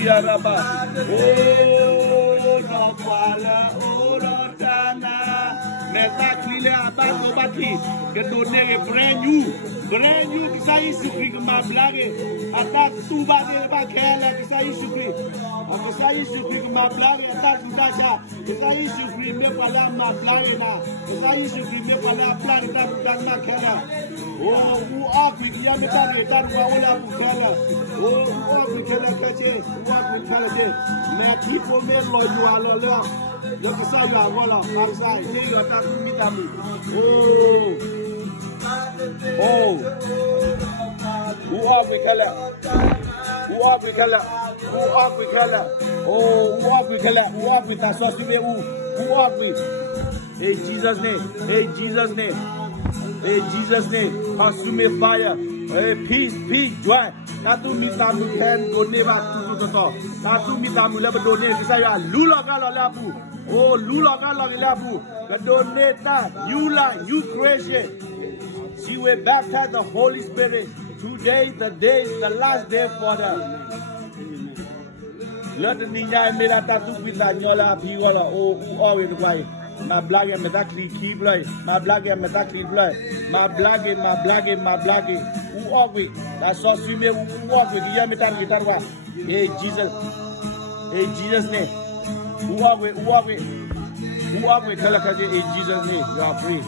Siaraba. Oh, Nopala, oh, Rotana. Meta Kile Abato Baki. Que donner brand new. Que ça y suffit que ma blague. Attaque tout bas de Bakela, que ça y suffit. Que ça y suffit que ma blague. Attaque tout ça. Que ça y suffit, mais pas là ma blague. Que ça y suffit, mais pas la blague dans ma cara. Oh, ou Afrique, il y a des tas de Waola pour Kala. Oh, ou Afrique, la Kaché, ou Afrique, Kaché. Mais qui peut mettre le doigt là? Donc ça, il y a voilà, par ça, il y a ta mitami. Oh, oh, ou Afrique là, ou Afrique là, ou Afrique là, oh, ou Afrique là, ou Afrique, ta source tu où Afrique? Hey Jesus name, hey Jesus name, hey Jesus name, consume fire, hey peace, joy. Na tu mitamu kan donner va tout ça. Na tu mitamu le donner, c'est ça ya lula gala la bu. Oh lula gala la bu. Le donner ta you creation. She went baptized the Holy Spirit. Today the last day for them. Let the niña me la tatu pita nyola piwala o always play. Ma blague me ta keep play. Ma blague me ta keep play. Ma blague. Who always that saw swim who walk with the yamitan guitar. Hey Jesus name. Who always Kalakaje in Jesus name. You are free.